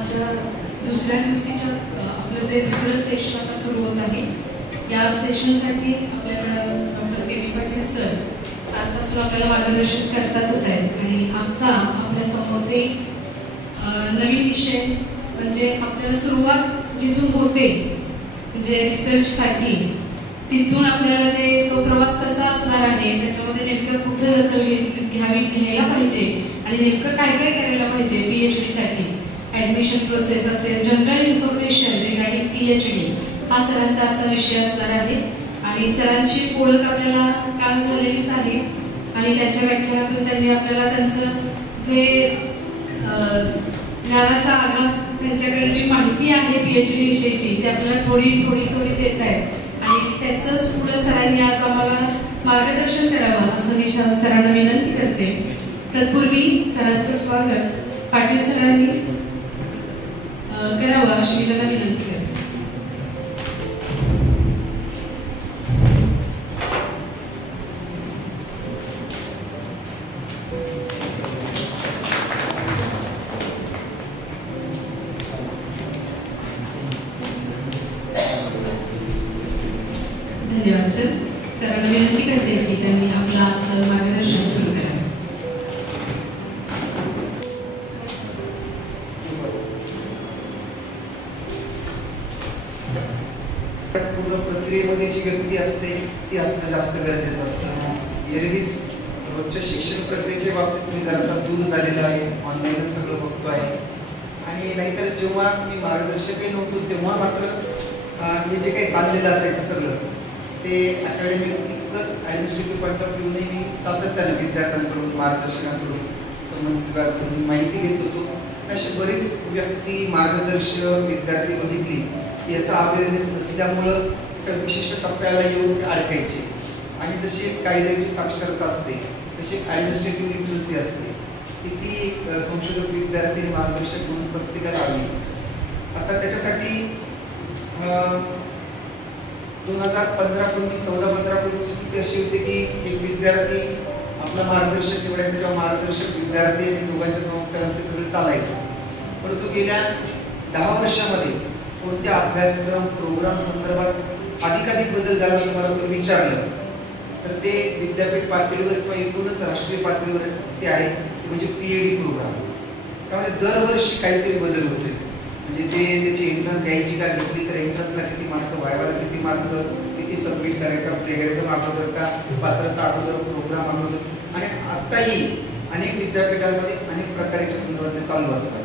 आजच्या दुसऱ्या दिवशीच्या आपलं जे दुसरं सेशन आता सुरू होत आहे, या सेशनसाठी आपल्याकडं डॉक्टर के बी पाटील सर आजपासून आपल्याला मार्गदर्शन करतातच आहेत. आणि आता आपल्यासमोर ते नवीन विषय म्हणजे आपल्याला सुरुवात जिथून होते म्हणजे रिसर्चसाठी, तिथून आपल्याला तो प्रवास कसा असणार आहे, त्याच्यामध्ये नेमकं कुठं दखल घ्यायला पाहिजे आणि नेमकं काय काय करायला पाहिजे PhD साठी, ॲडमिशन प्रोसेस असेल, जनरल इन्फॉर्मेशन रिगार्डिंग PhD, हा सरांचा आजचा विषय असणार आहे. आणि सरांची ओळख आपल्याला काल झालेलीच आहे आणि त्यांच्या व्याख्यानातून त्यांनी आपल्याला त्यांचं जे ज्ञानाचा आगा, त्यांच्याकडे जी माहिती आहे PhD विषयीची ती आपल्याला थोडी देत आहेत आणि त्याचंच पुढं सरांनी आज आम्हाला मार्गदर्शन करावं असं मी सरांना विनंती करते. तत्पूर्वी सरांचं स्वागत पाटील सरांनी करावं अशी मी त्यांना विनंती करते. धन्यवाद सर. सरांना विनंती करते की त्यांनी आपलं आजचं मार्गदर्शन सुरू करावं. पूर्ण प्रक्रियेमध्ये जी व्यक्ती असते ती असणं जास्त गरजेचं असतं. एरवीच रोजच्या शिक्षण प्रक्रियेच्या बाबतीत मी जरासा दूर झालेला आहे, ऑनलाईनच सगळं बघतो आहे. आणि नाहीतर जेव्हा मी मार्गदर्शकही नव्हतो तेव्हा मात्र हे जे काही चाललेलं असायचं सगळं ते अकॅडमिक इतकंच ॲडमिनिस्ट्रेटिव्ह पॉईंट ऑफ व्ह्यूने मी सातत्याने विद्यार्थ्यांकडून, मार्गदर्शकांकडून, संबंधित विभागाकडून माहिती घेत होतो. अशी बरीच व्यक्ती, मार्गदर्शक, विद्यार्थी बघितली याचा अवेअरनेस नसल्यामुळं एका विशिष्ट टप्प्याला येऊन अडकायचे. आणि जशी कायद्याची साक्षरता असते तशी ॲडमिनिस्ट्रेटिव्ह लिटरसी असते की ती संशोधक, विद्यार्थी, मार्गदर्शक म्हणून प्रत्येकाला हवी. आता त्याच्यासाठी 2015 14-15 स्थिती अशी होती की एक विद्यार्थी आपला मार्गदर्शक निवडायचा किंवा मार्गदर्शक विद्यार्थी आणि दोघांच्या समोर ते सगळं चालायचं. परंतु गेल्या 10 वर्षामध्ये कोणत्या अभ्यासक्रम, प्रोग्राम संदर्भात अधिकाधिक बदल झाला असं मला कोणी विचारलं तर ते विद्यापीठ पातळीवर किंवा एकूणच राष्ट्रीय पातळीवर ते आहे म्हणजे PhD प्रोग्राम. त्यामुळे दरवर्षी काहीतरी बदल होते. म्हणजे जे त्याची एंट्रन्स घ्यायची का घेतली तर एंट्रन्सला किती मार्क, वायवाला किती मार्क, किती सबमिट करायचा, प्लेगरिझम अगोदर का, पात्रता अगोदर, प्रोग्राम अगोदर. आणि आत्ताही अनेक विद्यापीठांमध्ये अनेक प्रकारच्या संदर्भातले चालू असतात.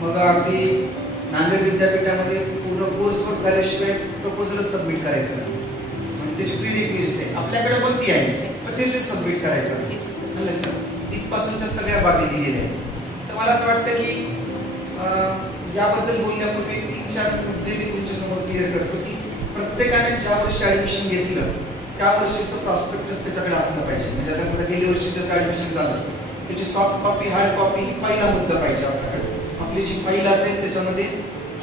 मग अगदी नांदेड विद्यापीठामध्ये पूर्ण कोर्सवर्क झाल्याशिवाय प्रपोजल सबमिट करायचं नाही, म्हणजे त्याची प्रिरिक्विजिट आहे. आपल्याकडे पण ती आहे, पण थेसिस सबमिट करायचं नाही. लक्षात तिथपासूनच्या सगळ्या बाबी दिलेल्या आहेत. तर मला असं वाटतं की याबद्दल बोलण्यापूर्वी 3-4 मुद्दे मी तुमच्यासमोर क्लिअर करतो की प्रत्येकाने ज्या वर्षी ॲडमिशन घेतलं त्या वर्षीचं प्रॉस्पेक्टस त्याच्याकडे असलं पाहिजे. म्हणजे आता समजा गेल्या वर्षीचं ॲडमिशन झालं त्याची सॉफ्ट कॉपी, हार्ड कॉपी ही पहिला मुद्दा पाहिजे आपल्याकडे. आपली जी फाईल असेल त्याच्यामध्ये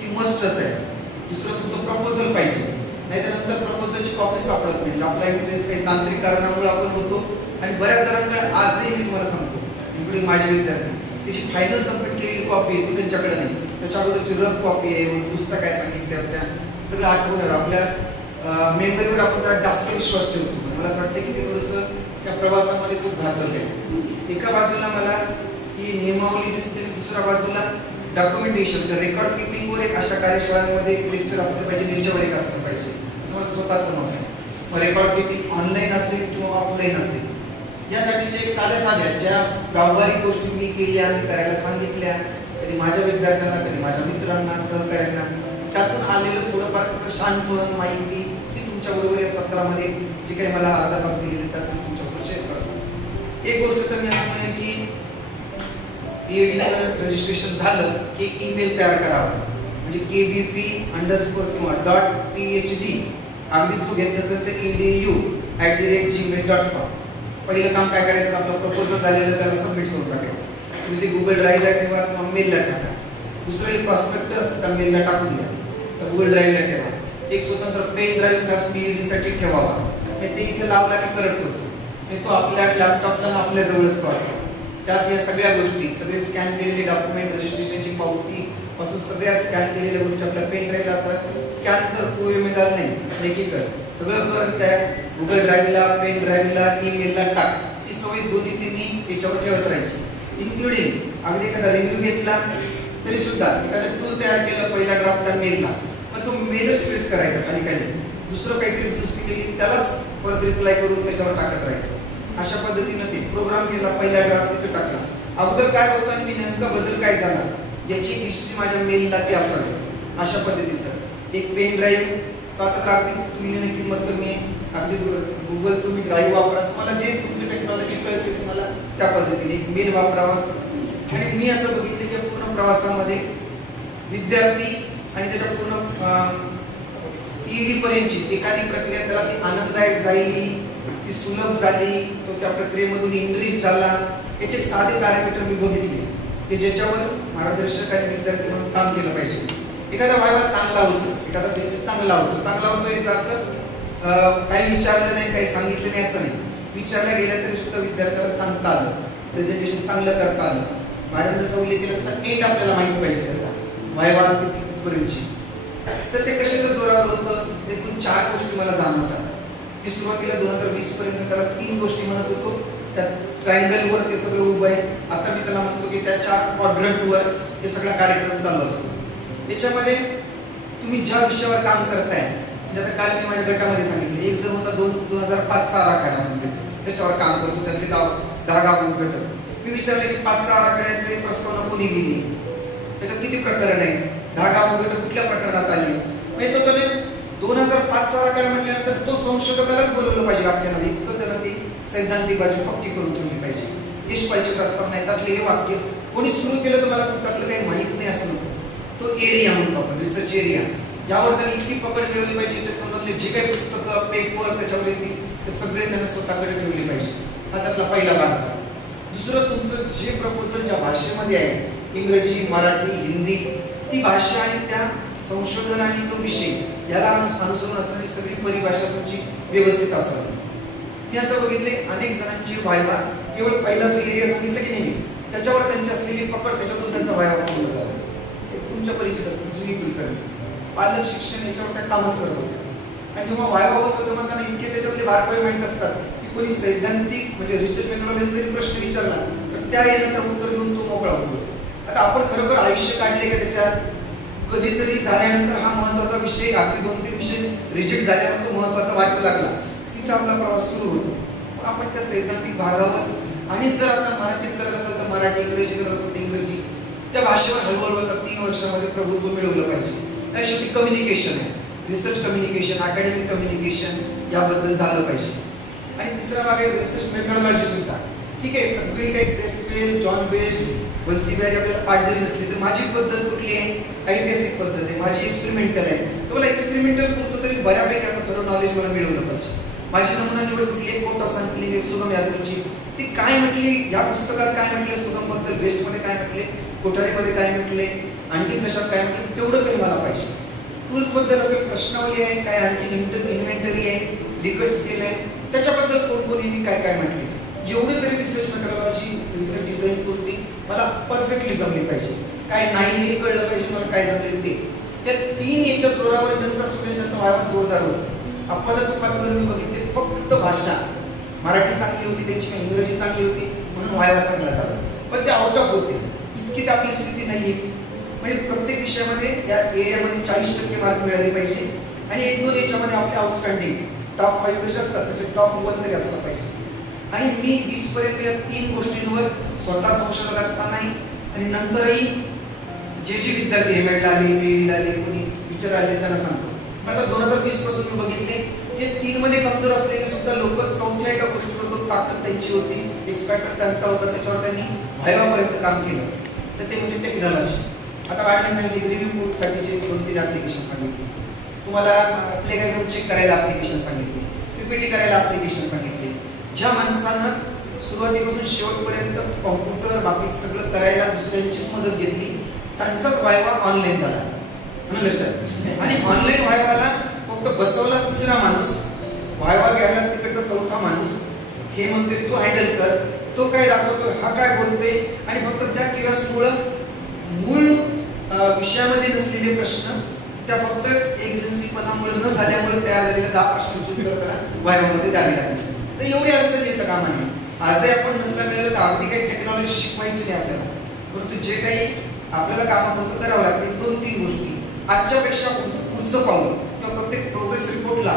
ही मस्टच आहे. दुसरं तुमचं प्रपोजल पाहिजे, नाहीतर नंतर प्रपोजलची कॉपी सापडत नाही. आपला इंटरेस्ट काही तांत्रिक कारणामुळे आपण होतो. आणि बऱ्याच जणांकडे आजही मी तुम्हाला सांगतो, इकडे माझे विद्यार्थी त्याची फायनल सबमिट केलेली कॉपी आहे ती त्यांच्याकडे नाही, त्याच्या अगोदरची रफ कॉपी आहे, पुस्तक काय सांगितल्या होत्या सगळं आठवणार. आपल्या मेमरीवर आपण जरा जास्त विश्वास ठेवतो. मला असं वाटतं की ते थोडंसं त्या प्रवासामध्ये खूप घातक आहे. एका बाजूला मला ही नियमावली दिसते, दुसऱ्या बाजूला डॉक्युमेंटेशन, तर रेकॉर्ड किपिंगवर एक अशा कार्यशाळांमध्ये एक लेक्चर असलं पाहिजे, लेक्चरवर एक असलं पाहिजे असं माझं स्वतःचं मत आहे. मग रेकॉर्ड किपिंग ऑनलाईन असेल किंवा ऑफलाईन असेल, यासाठीच्या एक साध्या ज्या व्यावहारिक गोष्टी मी केल्या, मी करायला सांगितल्या, कधी माझ्या विद्यार्थ्यांना, कधी माझ्या मित्रांना, सहकार्यांना, त्यातून आलेलं थोडंफार शांतपण, माहिती ती तुमच्याबरोबर या सत्रामध्ये जे काही मला अर्धा तास दिलेले त्यातून तुमच्याबरोबर शेअर करतो. एक गोष्ट तर मी असं म्हणेन की PhDचं रजिस्ट्रेशन झालं की एक ईमेल तयार करावा, म्हणजे KBP_ किंवा .phd अगदीच तो घेत नसेल तर edu@gmail.com. पहिलं काम काय करायचं, आपलं प्रपोजल झालेलं त्याला सबमिट करून टाकायचं. तुम्ही ते गुगल ड्राईव्हला ठेवा किंवा मेलला टाका. दुसरं एक प्रॉस्पेक्टस त्या मेलला टाकून द्या, तर गुगल ड्राईव्हला ठेवा. एक स्वतंत्र पेन ड्राईव्ह खास PhD साठी ठेवावा. ते इथे लावला की करेक्ट होतो. तो आपल्या लॅपटॉपला आपल्या जवळच तो असतो. त्यात या सगळ्या गोष्टी, सगळे स्कॅन केलेले डॉक्युमेंट, रजिस्ट्रेशनची पावती, पासून सगळ्या स्कॅन केलेल्या गोष्टी आपल्या पेन ड्राईव्हला असतात. स्कॅन तर कोई मिळालं नाही लेखी कर सगळं कर त्या गुगल ड्राईव्हला, पेन ड्राईव्हला, ईमेलला टाक. ही सवय दोन्ही तिन्ही याच्यावर ठेवत राहायची. इन्क्लुडिंग अगदी एखादा रिव्ह्यू घेतला तरी सुद्धा एखादा टूल तयार केलं पहिला ड्राफ्ट मेलला, मग तो मेलच ट्रेस करायचा खाली खाली. दुसरं काहीतरी दुरुस्ती केली त्यालाच परत रिप्लाय करून त्याच्यावर टाकत राहायचं. अशा पद्धतीनं ते प्रोग्राम केला, पहिला ड्राफ्ट तिथे टाकला. अगोदर काय होतं आणि मी नेमका बदल काय झाला याची हिस्ट्री माझ्या मेलला ती असावी. अशा पद्धतीचं एक पेन ड्राईव्ह आता अगदी तुलनेने किंमत कमी आहे. अगदी गुगल तुम्ही ड्राईव्ह वापरा, तुम्हाला जे तुमची टेक्नॉलॉजी कळते तुम्हाला त्या पद्धतीने मेल वापरावा. आणि मी असं बघितलं की पूर्ण प्रवासामध्ये विद्यार्थी आणि त्याच्या पूर्ण PhD पर्यंतची एखादी प्रक्रिया त्याला ती आनंददायक झाली, ती सुलभ झाली, तो त्या प्रक्रियेमधून एनरिच झाला. याचे एक साधे पॅरामीटर मी बघितले की ज्याच्यावर मार्गदर्शक आणि विद्यार्थी म्हणून काम केलं पाहिजे. एखादा वायवा चांगला होतो, एखादा बेसिस चांगला होतो याचा अर्थ काही विचारलं नाही, काही सांगितलं नाही असं नाही. विचारल्या गेल्या तरी सुद्धा विद्यार्थ्याला सांगता आलं, प्रेझेंटेशन चांगलं करता आलं. मॅडम जसं उल्लेख केला तसा एंड आपल्याला माहित पाहिजे त्याचा वायवा तिथपर्यंतची. तर ते कशाच्या जोरावर होतं एकूण 4 गोष्टी मला जाणवतात. मी सुरुवातीला 2020 पर्यंत त्याला 3 गोष्टी म्हणत होतो. त्या ट्रायंगलवर ते सगळं उभं आहे. आता मी त्याला म्हणतो की त्याच्या क्वाड्रंटवर हे सगळा कार्यक्रम चालू असतो. याच्यामध्ये तुम्ही ज्या विषयावर काम करताय, म्हणजे आता काल मी माझ्या गटामध्ये सांगितले एक जण होता 2005चा आराखडा म्हणजे त्याच्यावर काम करतो. त्यातले 10 गाव गट. मी विचारले की 5चा आराखड्याचे प्रस्तावना कोणी लिहिली, त्याच्यात किती प्रकरण आहे, 10 गाव गट कुठल्या प्रकरणात आले. म्हणजे तो त्याने 2005चा आराखडा म्हटल्यानंतर तो संशोधकालाच बोलवलं पाहिजे वाक्यानं. इतकं त्याला ती सैद्धांतिक बाजू पक्की करून ठेवली पाहिजे. यशपालची प्रस्तावना आहे त्यातले हे वाक्य कोणी सुरू केलं तर मला त्यातलं काही माहित नाही असं नको. तो एरिया म्हणतो आपण रिसर्च एरिया, ज्यावर त्यांनी इतकी पकड मिळवली पाहिजे. त्याच्यामधले जे काही पुस्तकं पेपर त्याच्यावर येतील ते सगळे त्यांना स्वतःकडे ठेवले पाहिजे. हा त्यातला पहिला भाग झाला. दुसरं तुमचं जे प्रपोजल ज्या भाषेमध्ये आहे, इंग्रजी, मराठी, हिंदी, ती भाषा आणि त्या संशोधन आणि तो विषय याला अनुसरून असणारी सगळी परिभाषा तुमची व्यवस्थित असावी. मी असं बघितले अनेक जणांची व्हायवा केवळ पहिला जो एरिया सांगितलं की नाही त्याच्यावर त्यांची असलेली पकड त्याच्यातून त्यांचा व्हायवा पूर्ण झाला. तुमच्या परिचित असतात जुनी कुलकर्णी पालक शिक्षण याच्यावर त्या कामच करत होत्या. आणि जेव्हा व्हायवा होतो तेव्हा त्यांना इतके त्याच्यातले बारकावे माहीत असतात की कोणी सैद्धांतिक म्हणजे रिसर्च मेथोडॉलॉजी जरी प्रश्न विचारला तर त्या याला उत्तर देऊन तो मोकळा होतो. आता आपण खरोखर आयुष्य काढले का त्याच्यात कधीतरी झाल्यानंतर हा महत्वाचा विषय अगदी 2-3 विषय रिजेक्ट झाल्यावर तो महत्वाचा वाटू लागला, तिथं आपला प्रवास सुरू होतो. आपण त्या सैद्धांतिक भागावर आणि जर आता मराठीत करत असेल तर मराठी, इंग्रजी करत असेल तर इंग्रजी, त्या भाषेवर हळूहळू आता 3 वर्षामध्ये प्रभुत्व मिळवलं पाहिजे. त्या शेवटी कम्युनिकेशन आहे, रिसर्च कम्युनिकेशन, अकॅडमिक कम्युनिकेशन याबद्दल झालं पाहिजे. आणि तिसरा भाग आहे रिसर्च मेथोडॉलॉजी सुद्धा. ठीक आहे, सगळी काही क्रेसवेल, जॉन बेस्ट, वल्सीबॅरी आपल्याला पाठ जरी नसली तर माझी पद्धत कुठली आहे, ऐतिहासिक पद्धत आहे, माझी एक्सपेरिमेंटल आहे. तर मला एक्सपेरिमेंटल पुरतं तरी बऱ्यापैकी आता थोडं नॉलेज मला मिळवलं पाहिजे. माझी नमुना निवड कुठली आहे, कोटा सांगली आहे, सुगम यादवची, ती काय म्हटली या पुस्तकात, काय म्हटले सुगम बद्दल, बेस्टमध्ये काय म्हटले, कोठारीमध्ये काय म्हटले, आणखी कशात काय म्हटले, तेवढं तरी मला पाहिजे. टूल्स बद्दल असेल प्रश्नावली आहे, काय आणखी इन्व्हेंटरी आहे, लिगल स्केल आहे, त्याच्याबद्दल कोणी काय काय म्हटले, एवढे तरी रिसर्च मेथोडॉलॉजी, रिसर्च डिझाईन कृती मला परफेक्टली जमली पाहिजे. काय नाही हे कळलं पाहिजे मला, काय जमले ते. या 3 याच्या जोरावर ज्यांचा स्टुडंट त्यांचा व्हायवा जोरदार होतो. आपण मी बघितले फक्त भाषा मराठी चांगली होती त्यांची, इंग्रजी चांगली होती म्हणून व्हायवा चांगला झाला, पण ते आउट ऑफ होते. इतकी तर आपली स्थिती नाहीये. म्हणजे प्रत्येक विषयामध्ये या एरियामध्ये 40% मार्क मिळाले पाहिजे आणि 1-2 याच्यामध्ये आपले आउटस्टँडिंग टॉप 5 कसे असतात तसे टॉप 1 तरी असला पाहिजे. आणि मी 20 पर्यंत या 3 गोष्टींवर स्वतः संशोधक असतानाही आणि नंतरही जे विद्यार्थी एमएडला आले, PhDला आले, कोणी विचार आले त्यांना सांगतो. आता 2020 पासून मी बघितले हे 3 मध्ये कमजोर असलेले सुद्धा लोक 4थ्या एका गोष्टीवर ताकद त्यांची होती, एक्सपर्ट त्यांचा होता, त्याच्यावर त्यांनी व्हायवापर्यंत काम केलं. तर ते म्हणजे टेक्नॉलॉजी. आता वाढणे सांगितले, रिव्ह्यू कोडसाठीचे 2-3 ऍप्लिकेशन सांगितले, तुम्हाला प्ले गाईड चेक करायला ऍप्लिकेशन सांगितले, PPT करायला ऍप्लिकेशन सांगितले. ज्या माणसानं सुरुवातीपासून शेवटपर्यंत कॉम्प्युटर बाकी सगळं करायला दुसऱ्यांचीच मदत घेतली त्यांचाच व्हायवा ऑनलाईन झाला. आणि ऑनलाईन व्हायवाला फक्त बसवला 3रा माणूस, व्हायवा घ्यायला तिकडचा 4था माणूस. हे म्हणते तो हँडल कर, तो काय दाखवतो, हा काय बोलते, आणि फक्त त्या किओस्कमुळं मूळ विषयामध्ये नसलेले प्रश्न त्या फक्त एजन्सीपणामुळे न झाल्यामुळे तयार झालेल्या 10 प्रश्नांची उत्तर त्याला वायवामध्ये द्यावी लागली. तर एवढी अडचण येतं कामा नये. आजही आपण नसला मिळालं तर अगदी काही टेक्नॉलॉजी शिकवायची नाही आपल्याला, परंतु जे काही आपल्याला कामापुरतं करावं लागते 2-3 गोष्टी. आजच्यापेक्षा पुढचं पाऊल किंवा प्रत्येक प्रोग्रेस रिपोर्टला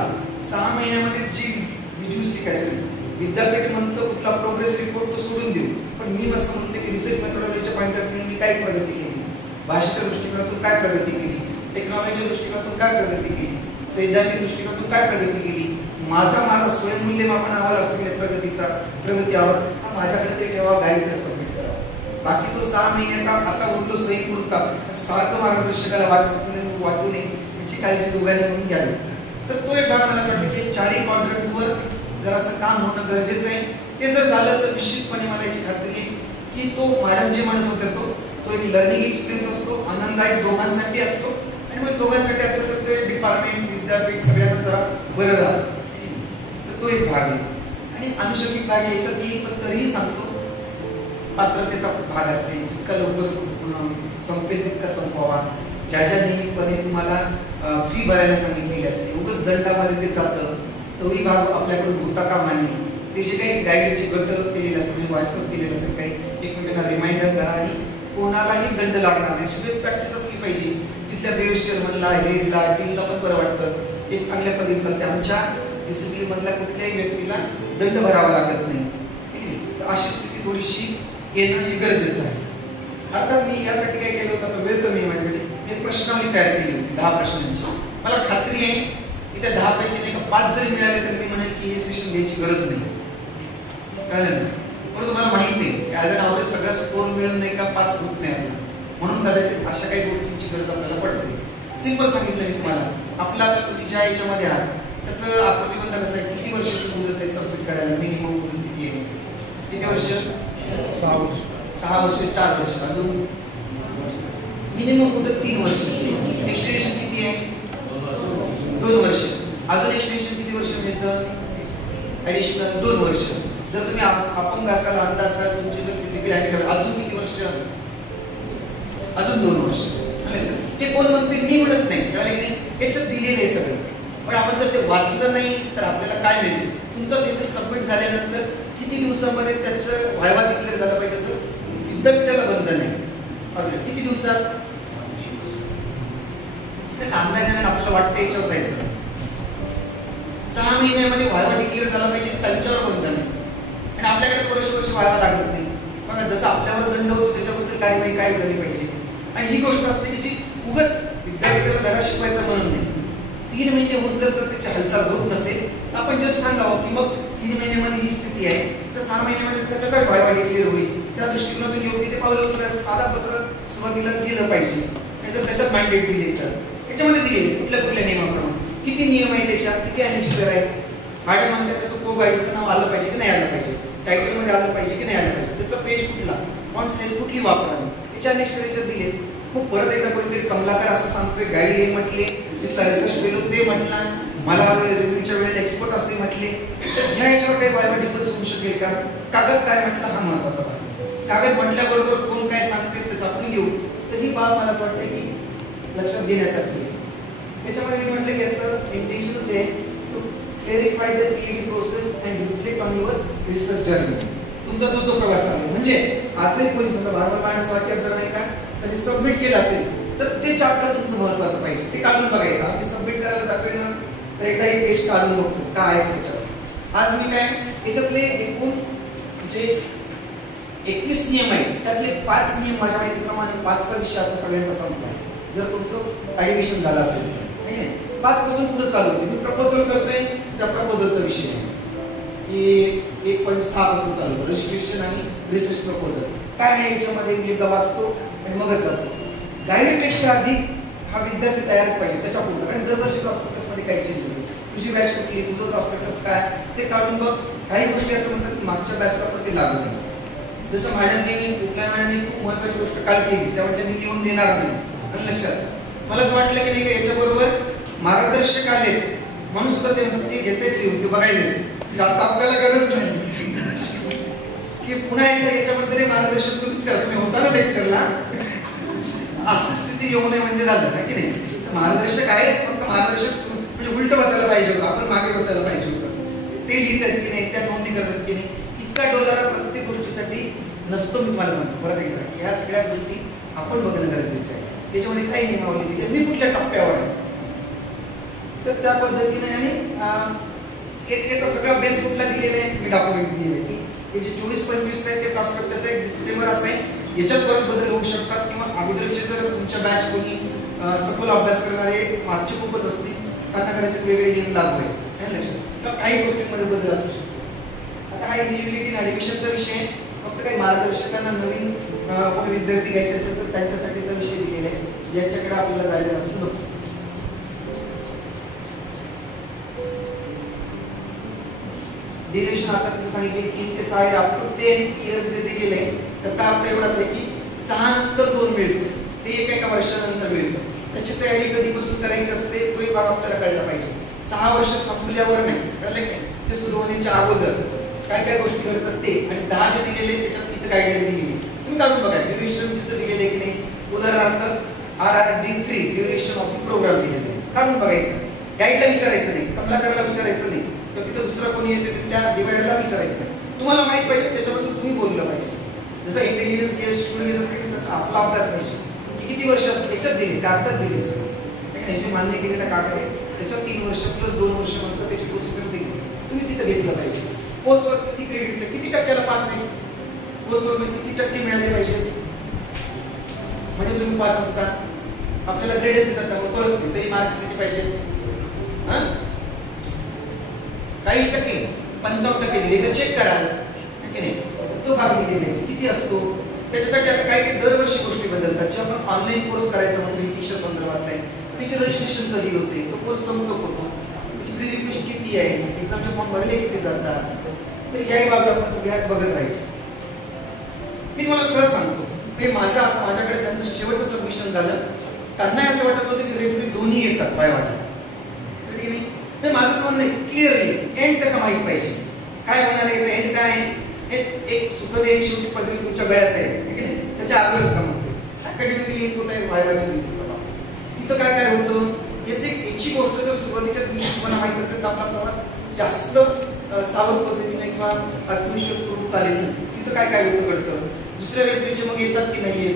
6 महिन्यामध्ये जी विद्युसिक असेल विद्यापीठ म्हणतं कुठला प्रोग्रेस रिपोर्ट तो सोडून देऊ, पण मी असं म्हणतो की रिसर्च मेथोडॉलॉजीच्या पॉईंट ऑफ व्ह्यू काय प्रगती केली, भाषेच्या दृष्टिकोनातून काय प्रगती केली, टेक्नॉलॉजीच्या दृष्टिकोनातून काय प्रगती केली, सैद्धांतिक दृष्टिकोनातून काय प्रगती केली, माझा स्वयंमूल्यमापन अहवाल असतो की प्रगती अहवाल हा माझ्याकडे ते ठेवा, गाईडकडे सबमिट करावा. बाकी तो 6 महिन्याचा आता बोलतो सही पुरता सारखं मार्गदर्शकाला वाटू नये याची काळजी दोघांनी म्हणून घ्यावी. तर तो एक भाग मला असं वाटतं की 4 कॉन्ट्रॅक्टवर जरासं काम होणं गरजेचं आहे. ते जर झालं तर निश्चितपणे मला याची खात्री आहे की तो मॅडम जे म्हणत होते तो एक लर्निंग एक्सपिरियन्स असतो, आनंददायक दोघांसाठी असतो, आणि मग दोघांसाठी असलं तर ते डिपार्टमेंट विद्यापीठ सगळ्यांना जरा बरं राहतं. तर तो एक भाग आहे. आणि अनुषंगिक भाग याच्यात येईल, पण तरीही सांगतो पात्रतेचा भाग असेल, जितका लवकर संपेल तितका संपवा. ज्या नियमितपणे तुम्हाला फी भरायला सांगितलेली असते, उगाच दंडामध्ये ते जातं, तोही भाग आपल्याकडून होता कामा नये. ते जे काही गाईडचे गट केलेले असतात, म्हणजे व्हॉट्सअप केलेलं असेल, काही एकमेकांना रिमाइंडर करा आणि कोणालाही दंड लागणार नाही. अशी बेस्ट प्रॅक्टिस असली पाहिजे. तिथल्या बेस्ट चेअरमनला, हेडला, टीमला पण बरं वाटतं, एक चांगल्या पद्धतीने चालते. आमच्या डिसिप्लिन मधल्या कुठल्याही व्यक्तीला दंड भरावा लागत नाही. अशी स्थिती थोडीशी येणं हे गरजेचं आहे. आता मी यासाठी काय केलं होतं, वेळ कमी आहे माझ्याकडे, मी एक प्रश्नावली तयार केली होती 10 प्रश्नांची. मला खात्री आहे की त्या 10 पैकी 5 जरी मिळाले तर मी म्हणेन की हे सेशन घ्यायची गरज नाही. कळलं ना? पण तुम्हाला माहिती आहे की ॲज अन ॲव्हरेज सगळा स्कोर मिळून नाही का 5 होत नाही आपल्याला, म्हणून कदाचित अशा काही गोष्टींची गरज आपल्याला पडते. सिंपल सांगितलं मी तुम्हाला. आपला आता तुम्ही ज्या याच्यामध्ये आहात त्याचं प्रतिबंध कसं आहे, किती वर्षाची मुदत आहे सबमिट करायला, मिनिमम मुदत किती आहे, किती वर्ष, 6 वर्ष, 4 वर्ष, अजून मिनिमम मुदत 3 वर्ष, एक्सटेन्शन किती आहे 2 वर्ष, अजून एक्सटेन्शन किती वर्ष मिळतं, ऍडिशनल 2 वर्ष. जर तुम्ही अपंग असाल, अंध असाल, तुमची जर फिजिकल ऍक्टिव्हिटी अजून किती वर्ष, अजून 2 वर्ष. हे कोण म्हणते, मी म्हणत नाही, कळलं की नाही, याच्यात दिलेलं आहे सगळं. पण आपण जर ते वाचलं नाही तर आपल्याला काय मिळेल, तुमचा थेसिस सबमिट झाल्यानंतर किती दिवसामध्ये त्याचं व्हायवा डिक्लेअर झालं पाहिजे असं विद्यापीठाला बंधन आहे. किती दिवसात त्याच अंदाजाने आपल्याला वाटतं याच्यावर जायचं. 6 महिन्यामध्ये व्हायवा डिक्लेअर झाला पाहिजे, त्यांच्यावर बंधन आहे. आणि आपल्याकडे वर्ष व्हायवा लागत नाही. बघा, जसं आपल्यावर दंड होतो त्याच्याबद्दल कार्यवाही काय झाली पाहिजे. आणि ही गोष्ट असते की जी उगाच विद्यापीठाला धडा शिकवायचा म्हणून नाही. 3 महिने होत जर त्याची हालचाल होत नसेल तर आपण जस्ट सांगावं की मग 3 महिन्यामध्ये ही स्थिती आहे, तर 6 महिन्यामध्ये त्याचा कसा व्हायवा डिक्लेअर होईल, त्या दृष्टिकोनातून योग्य ते पावलं उचलायचं साधा पत्र सुरुवातीला केलं पाहिजे. आणि जर त्याच्यात मॅन्डेट दिले तर याच्यामध्ये दिले कुठल्या नियमाप्रमाणे किती नियम आहेत, त्याच्यात किती अनेक्षर आहेत, मॅडम म्हणतात त्याचं को गाईडचं नाव आलं पाहिजे की नाही आलं पाहिजे, टायटलमध्ये आलं पाहिजे की नाही आलं पाहिजे, त्याचा पेज कुठला, फॉन्ट साईज कुठली वापरावी, याचे अनेक्षर याच्यात दिले. मग परत एकदा कोणीतरी कमलाकर असं सांगतोय, गाईड हे म्हटले, तिथला रिसर्च फेलो ते म्हटला, मला रिव्ह्यूच्या वेळेला एक्सपर्ट असे म्हटले, तर ह्या याच्यावर काही व्हायवा डिफरन्स होऊ शकेल का? कागद काय म्हटलं हा महत्वाचा भाग. कागद म्हटल्याबरोबर कोण काय सांगते त्याचं आपण घेऊ. तर ही बाब मला असं वाटतं की लक्षात घेण्यासाठी. त्याच्यामध्ये मी म्हटलं की याचं इंटेन्शनच आहे to clarify the PhD process and reflect on your research journey. तुमचा जो प्रवास आहे, म्हणजे असंही कोणी समजा भारत सारख्या जर नाही का तरी सबमिट केलं असेल तर ते चॅप्टर तुमचं महत्वाचं पाहिजे, ते काढून बघायचं. आम्ही सबमिट करायला जातोय ना तर एकदा एक पेज काढून बघतो काय आहे त्याच्यावर. आज मी काय याच्यातले एकूण जे 21 नियम आहेत त्यातले 5 नियम माझ्या माहितीप्रमाणे 5चा विषय आता सगळ्यांचा संपला. जर तुमचं ऍडमिशन झालं असेल नाही 5 पासून पुढे चालू होते. मी प्रपोजल करतोय, त्या प्रपोजलचा विषय आहे की 1.6 पासून चालू होतं, रजिस्ट्रेशन आणि रिसर्च प्रपोजल काय आहे याच्यामध्ये एकदा वाचतो आणि मगच जातो. गाईडपेक्षा अधिक हा विद्यार्थी तयारच पाहिजे त्याच्या पुढे. कारण दरवर्षी प्रॉस्पेक्टस मध्ये काही चेंज होईल, तुझी बॅच कुठली, तुझं प्रॉस्पेक्टस काय ते काढून बघ. काही गोष्टी असं म्हणतात की मागच्या बॅचला पण ते लागू नाही. जसं मॅडमने खूप महत्वाची गोष्ट काल केली, त्यामुळे मी लिहून देणार नाही. आणि लक्षात मला असं वाटलं की नाही का याच्याबरोबर मार्गदर्शक आले म्हणून सुद्धा ते घेतात लिहून, ते बघायला आता आपल्याला गरज नाही की पुन्हा एकदा याच्याबद्दल मार्गदर्शन तुम्हीच करा. तुम्ही होता ना लेक्चरला, अशी स्थिती येऊ नये म्हणजे झालं ना की नाही. तर मार्गदर्शक आहेच, फक्त मार्गदर्शक म्हणजे उलट बसायला पाहिजे होतं, आपण मागे बसायला पाहिजे होतं. ते लिहितात की नाही, त्या नोंदी करतात की नाही. इतका डोलारा प्रत्येक गोष्टीसाठी नसतो. मी तुम्हाला सांगतो परत एकदा की ह्या सगळ्या गोष्टी आपण बघणं गरजेचं आहे. त्याच्यामध्ये काही नियमावली दिली, मी कुठल्या टप्प्यावर आहे तर त्या पद्धतीने. आणि याचा सगळा बेस कुठला दिलेला आहे, मी डॉक्युमेंट दिलेलं आहे की जे 24-25 आहे ते प्रॉस्पेक्टस आहे, डिस्क्लेमर असं आहे. याच्यात परत बदल होऊ शकतात किंवा अगोदरचे जर तुमच्या बॅच कोणी सखोल अभ्यास करणारे मागचे खूपच असतील, त्यांना कदाचित वेगळे नियम लागू आहे लक्षात, किंवा काही गोष्टींमध्ये बदल असू शकतो. आता हा एलिजिबिलिटी आणि ऍडमिशनचा विषय फक्त काही मार्गदर्शकांना नवीन कोणी विद्यार्थी घ्यायचे असेल तर त्यांच्यासाठीचा विषय दिलेला आहे, याच्याकडे आपल्याला जायला असतं. ड्युरेशन आता तुम्ही सांगितले 3 ते 6 अप टू 10 इयर्स जे दिलेले आहे त्याचा अर्थ एवढाच आहे की 6 नंतर 2 मिळतं, ते एका वर्षानंतर मिळतं. त्याची तयारी कधीपासून करायची असते तोही भाग आपल्याला कळला पाहिजे. 6 वर्ष संपल्यावर नाही, कळलं काय, ते सुरू होण्याच्या अगोदर काय काय गोष्टी करतात ते. आणि 10 जे दिलेले त्याच्यात इथं गाईडलाईन दिलेली तुम्ही काढून बघा. ड्युरेशन जिथं दिलेले की नाही, उदाहरणार्थ RRD3 duration of the programme दिलेले काढून बघायचं. गाईडला विचारायचं नाही, कमलाकरला विचारायचं नाही, तर तिथं दुसरा कोणी येतो तिथल्या डिवायडरला विचारायचं. तुम्हाला माहित पाहिजे त्याच्याबद्दल तुम्ही बोललं पाहिजे. जसं इंटेलिजन्स गेस स्टुडंट गेस असते तसं आपला अभ्यास पाहिजे की किती वर्ष असतं याच्यात दिले, कागदात दिले याचे मान्य केलेला कागद आहे, त्याच्यात 3 वर्ष प्लस 2 वर्ष म्हणतात त्याची प्रोसिजर दिली, तुम्ही तिथं घेतलं पाहिजे. कोर्सवर किती क्रेडिटचं, किती टक्क्याला पास आहे, कोर्सवर किती टक्के मिळाले पाहिजे म्हणजे तुम्ही पास असता. आपल्याला ग्रेडेस येतात त्यामुळे कळत नाही तरी मार्क किती पाहिजे. 40%, 55% दिले तर चेक करा की नाही, तो भाग दिलेला किती असतो. त्याच्यासाठी आता काही दरवर्षी गोष्टी बदलतात. जे आपण ऑनलाईन कोर्स करायचा म्हणजे शिक्षा संदर्भातला आहे, त्याचे रजिस्ट्रेशन कधी होते, तो कोर्स संपतो होतो, त्याची प्री रिक्वेस्ट किती आहे, एक्झामचे फॉर्म भरले किती जातात, तर याही बाबी आपण सगळ्यात बघत राहायचे. मी तुम्हाला सहज सांगतो, माझ्याकडे त्यांचं शेवटचं सबमिशन झालं, त्यांना असं वाटत होतं की रेफरी दोन्ही येतात पायवाले, ठीक आहे नाही. माझं असं म्हणणं क्लिअरली एंड त्याचा माहित पाहिजे काय होणार आहे, एंड काय आहे. एक सुखदेव शेवटी पदवी तुमच्या गळ्यात आहे, ठीक आहे नाही, त्याच्या अगोदर समजते. अकॅडमिकली इनपुट आहे व्हायवाच्या दिवसाचा, तिथं काय काय होतं याची गोष्ट जर सुरुवातीच्या दिवशी तुम्हाला माहित असेल तर आपला प्रवास जास्त सावध पद्धतीने किंवा आत्मविश्वास करून चालेल. तिथं काय काय होतं घडतं, दुसऱ्या रेफरीचे मग येतात की नाही,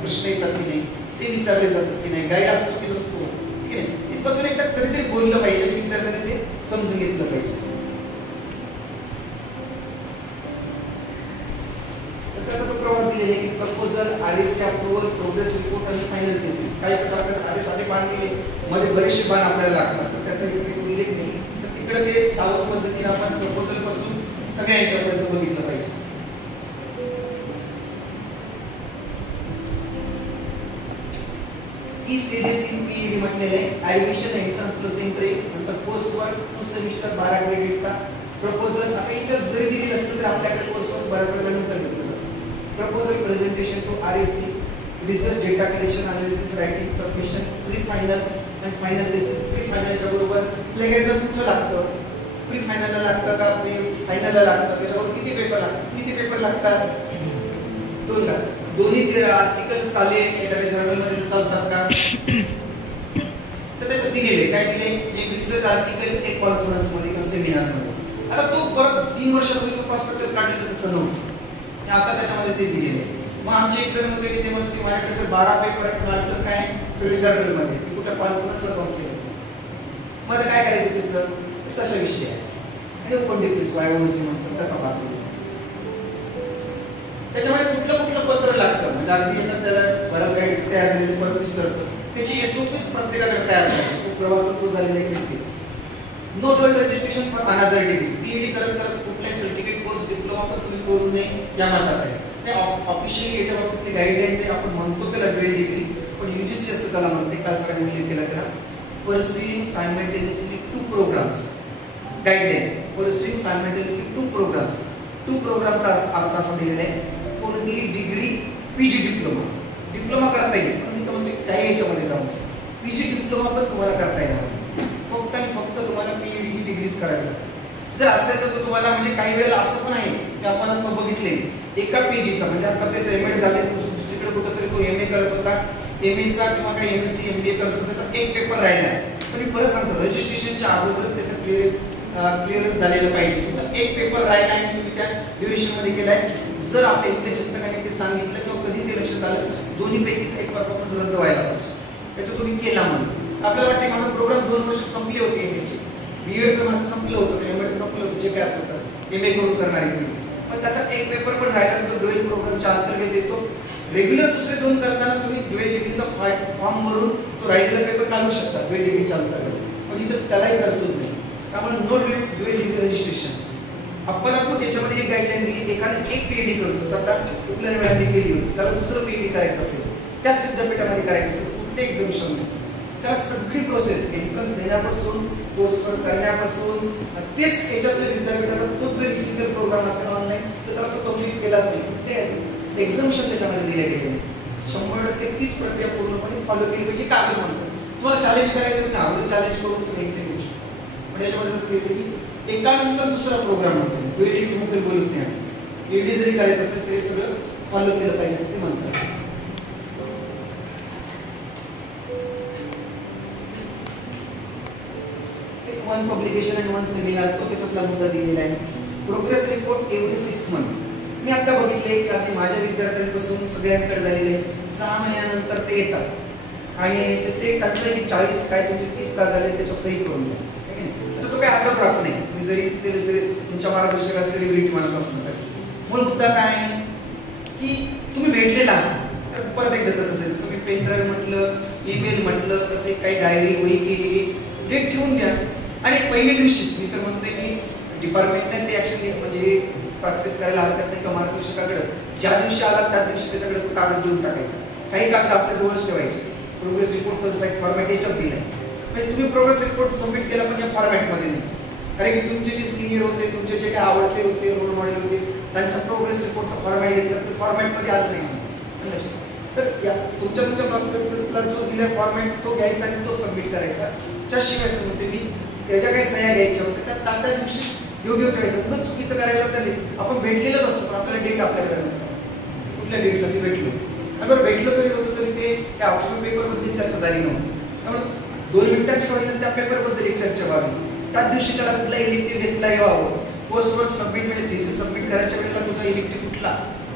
प्रश्न येतात की नाही, ते विचारले जातात की नाही, गाईड असतो की नसतो, ठीक आहे. इथपासून एकदा कधीतरी बोललं पाहिजे आणि विद्यार्थ्यांनी ते समजून घेतलं पाहिजे. त्याचा तो प्रवास दिलेला आहे की proposal, RAC approval, progress report आणि फायनल केसेस. काही सारखं साधे बाण दिले, मध्ये बरेचसे बाण आपल्याला लागतात, तर त्याचा इथे उल्लेख नाही. तर तिकडे ते सावध पद्धतीने आपण प्रपोजल पासून सगळ्या यांच्यापर्यंत बघितलं पाहिजे. की स्टेजेस इन PED म्हटलेले आहे, ऍडमिशन, एंट्रन्स प्लस एंट्री, नंतर कोर्स वर्क 2 सेमिस्टर 12 क्रेडिटचा, प्रपोजल. आता याच्यात जरी दिलेलं असतं तर आपल्याकडे कोर्स वर्क बऱ्याच वेळेला नंतर घेतलं जातं. Proposal presentation to RAC, research data collection, analysis, writing, submission, pre final आणि फायनल बेसिस. प्री फायनलच्या बरोबर लेगायझर कुठलं लागतं, प्री फायनलला लागतं का प्री फायनलला लागतं, त्याच्याबरोबर किती पेपर लागतात 2 लागतात. दोन्ही आर्टिकल चाले एखाद्या जर्नलमध्ये चालतात का, तर त्याच्यात दिलेले काय दिले, एक रिसर्च आर्टिकल, एक कॉन्फरन्स मध्ये किंवा सेमिनार मध्ये. आता तो परत 3 वर्षापूर्वीचा प्रॉस्पेक्टस काढले तर तसं नव्हतं, आता त्याच्यामध्ये ते दिलेले. मग आमचे एक जण होते की ते म्हणते माझ्याकडे सर 12 पेपर आहेत, अडचण काय सगळे जर्नल मध्ये, मी कुठल्या कॉन्फरन्सला जाऊन केलं, मध्ये काय करायचं त्याचं तसा विषय आहे. आणि ओपन डिग्रीज वायओसी म्हणतात त्याचा भाग दिला. त्याच्यामध्ये कुठलं पत्र लागतं म्हणजे अगदी येतात त्याला बऱ्याच गाडीचं तयार झालेलं परत विसरतं, त्याची SOPs प्रत्येकाकडे तयार करायची. प्रवासात जो झालेला आहे no dual registration for another degree. PhD करत कुठलाही सर्टिफिकेट कोर्स डिप्लोमा पण तुम्ही करू नये या मताचा आहे. ते ऑफिशियली याच्या बाबतीतली गाईडलाईन्स आहे. आपण म्हणतो त्याला ड्युअल डिग्री, पण UGC असं त्याला म्हणते, काल सगळ्यांनी उल्लेख केला त्याला. Pursuing simultaneously 2 programmes guidelines, pursuing simultaneously 2 programmes. 2 प्रोग्रामचा अर्थ असा दिलेला आहे, कोणतीही डिग्री PG डिप्लोमा करता येईल, पण मी म्हणतो काही याच्यामध्ये जाऊन PG डिप्लोमा पण तुम्हाला करता येणार, फक्त आणि फक्त तुम्हाला PhD ही डिग्रीज करावी लागते. जर असेल तर तुम्हाला म्हणजे काही वेळेला असं पण आहे की आपण बघितले एका PGचा म्हणजे आता त्याचं MA झाले, दुसरीकडे कुठंतरी तो MA करत होता, MA चा किंवा काही MSc MBA करतो त्याचा एक पेपर राहिला आहे, तर मी परत सांगतो रजिस्ट्रेशनच्या अगोदर त्याचं क्लिअरन्स झालेलं पाहिजे. तुमचा एक पेपर राहिला आणि तुम्ही त्या ड्युरेशन मध्ये केलाय. जर आपल्या इथे चिंतकाने ते सांगितलं किंवा कधी ते लक्षात आलं दोन्हीपैकीचा एक परफॉर्मन्स रद्द व्हायला पाहिजे, तर तुम्ही केला म्हणून आपल्याला वाटते माझा प्रोग्राम 2 वर्ष संपले होते MA चे, BEdचं माझं संपलं होतं, MA संपलं होतं, जे काय असेल तर MA करून करणार आहे, पण त्याचा एक पेपर पण राहिला तर ड्युएल प्रोग्रामच्या अंतर्गत येतो. रेग्युलर दुसरे 2 करताना तुम्ही ड्युएल डिग्रीचा फॉर्म भरून तो राहिलेला पेपर काढू शकता ड्युएल डिग्रीच्या अंतर्गत, पण इथं त्यालाही तरतूद नाही. त्यामुळे नो ड्युएल डिग्री रजिस्ट्रेशन. अपवादात्मक याच्यामध्ये एक गाईडलाईन दिली, एकाने एक PhD करून जसं आता कुठल्या वेळाने केली होती त्याला दुसरं PhD करायचं असेल त्याच विद्यापीठामध्ये करायचं असेल कुठले एक्झामिशन नाही, त्याला सगळी प्रोसेस एंट्रन्स देण्यापासून कोर्सवर करण्यापासून तेच याच्यातल्या विद्यापीठाला तोच जर डिजिटल प्रोग्राम असेल ऑनलाईन तर त्याला तो कम्प्लीट केलाच नाही. कुठले एक्झामिशन त्याच्यामध्ये दिले गेले नाही. 100% तीच प्रक्रिया पूर्णपणे फॉलो केली पाहिजे. कागद म्हणतात तुम्हाला चॅलेंज करायचं तुम्ही आवडून चॅलेंज करून तुम्ही एकटे करू शकता. म्हणजे याच्यामध्ये असं केलं की एकानंतर दुसरा प्रोग्राम होतो. PhD किंवा बोलत नाही आपण PhD जरी करायचं असेल तरी सगळं फॉलो केलं पाहिजे असं ते म्हणतात. वन पब्लिकेशन आणि वन सेमिनार तो त्याच्यातला मुद्दा दिलेला आहे. Progress report every 6 month. मी आता बघितले की आता माझ्या विद्यार्थ्यांपासून सगळ्यांकडे झालेले 6 महिन्यानंतर ते येतात आणि ते त्यांचं एक 40 काय तुमचे 30 तास झाले त्याच्यावर सही करून द्या. तो काही ऑटोग्राफ नाही. तुम्ही जरी तुमच्या मार्गदर्शकाला सेलिब्रिटी म्हणत असलं तर मूळ मुद्दा काय आहे की तुम्ही भेटलेला आहात तर परत एकदा तसंच आहे. जसं मी पेन ड्राईव्ह म्हटलं, ईमेल म्हटलं, तसे काही डायरी वही केली डेट ठेवून घ्या आणि पहिल्या दिवशीच मी तर म्हणतोय की डिपार्टमेंटने ते ऍक्शन म्हणजे प्रॅक्टिस करायला हरकत नाही का मार्गदर्शकाकडे ज्या दिवशी आला त्या दिवशी त्याच्याकडे तो कागद देऊन टाकायचा. काही कागद आपल्या जवळच ठेवायचे. प्रोग्रेस रिपोर्टचा जसा एक फॉर्मॅट याच्यात दिलाय म्हणजे तुम्ही प्रोग्रेस रिपोर्ट सबमिट केला पण या फॉर्मॅटमध्ये नाही. कारण की तुमचे जे सिनियर होते, तुमचे जे काही आवडते होते, रोल मॉडेल होते, त्यांच्या प्रोग्रेस रिपोर्टचा फॉर्मॅट घेतला तर फॉर्मॅटमध्ये आलं नाही म्हणतात. तर या तुमच्या प्रॉस्पेक्टसला जो दिला फॉर्मॅट तो घ्यायचा आणि तो सबमिट करायचा. त्याशिवाय सांगते मी त्याच्या काही सह्या घ्यायच्या होत्या त्या दिवशी योग्य ठेवायचं. मग चुकीचं करायला तर आपण भेटलेलंच असतो पण आपल्याला डेट आपल्याकडे नसतं. कुठल्या डेटला मी भेटलो अगर भेटलो जरी होतं तरी ते त्या ऑप्शनल पेपरबद्दल चर्चा झाली नव्हती. त्यामुळे 2 मिनिटांच्या होईना त्या पेपरबद्दल एक चर्चा व्हावी. त्याच दिवशी त्याला कुठला इलेक्टिव्ह घेतला यावं. कोर्सवर्क सबमिट म्हणजे थेसिस सबमिट करायच्या वेळेला तुझा इलेक्टिव्ह कुठला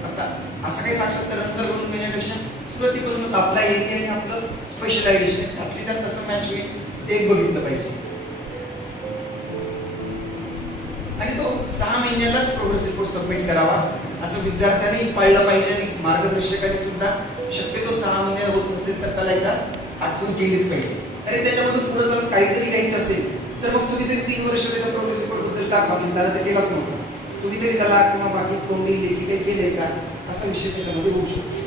आता असं काही साक्षात्कार नंतर करून घेण्यापेक्षा सुरुवातीपासूनच आपला एरिया आणि आपलं स्पेशलायझेशन त्यातली त्यात कसं मॅच होईल ते बघितलं पाहिजे. आणि तो 6 महिन्यालाच प्रोग्रेस रिपोर्ट सबमिट करावा असं विद्यार्थ्यांनी पाळलं पाहिजे आणि मार्गदर्शकांनी सुद्धा शक्यतो 6 महिन्याला होत नसेल तर त्याला एकदा आठवण केलीच पाहिजे. आणि त्याच्यामधून पुढे जर काही जरी घ्यायचं असेल तर मग तुम्ही तरी 3 वर्ष त्याच्या प्रोग्रेस रिपोर्ट बद्दल का थांबले त्याला ते केलाच नव्हतं. तुम्ही तरी त्याला किंवा बाकी तोंडी लेखी काही केले का असा विषय त्याच्यामध्ये होऊ शकतो.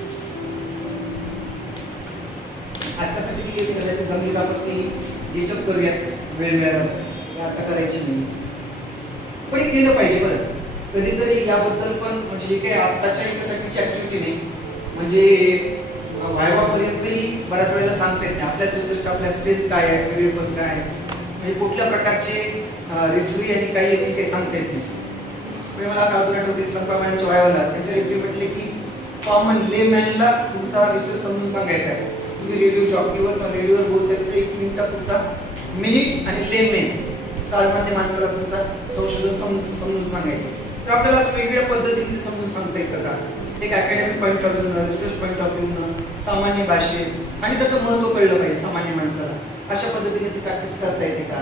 आजच्यासाठी ती एक कदाचित जमीन आपण ती याच्यात करूया वेळ मिळाला आता करायची नाही पण हे केलं पाहिजे. बरं कधीतरी याबद्दल पण म्हणजे जे काही आत्ताच्या याच्यासाठीची ऍक्टिव्हिटी नाही म्हणजे व्हायवापर्यंतही बऱ्याच वेळेला सांगता येत नाही. आपल्या रिसर्च आपल्या स्ट्रेंथ काय आहे, व्हेरिएबल काय आहे, म्हणजे कुठल्या प्रकारचे रेफरी आणि काही सांगता येत नाही. म्हणजे मला अजून आठवते संपा मॅडमच्या व्हायवाला त्यांच्या रेफरी म्हटले की कॉमन लेमॅनला तुमचा रिसर्च समजून सांगायचा आहे. तुम्ही रेडिओ जॉकीवर किंवा रेडिओवर बोलता त्याचा 1 मिनिटात तुमचा मिनिट आणि लेमॅन सामान्य माणसाला तुमचा संशोधन समजून सांगायचं. तर आपल्याला असं वेगवेगळ्या पद्धतीने समजून सांगता येतं का? एक अकॅडमिक पॉईंट ऑफ व्ह्यूनं, रिसर्च पॉईंट ऑफ व्ह्यूनं, सामान्य भाषेत आणि त्याचं महत्त्व कळलं पाहिजे सामान्य माणसाला. अशा पद्धतीने ती प्रॅक्टिस करता येते का?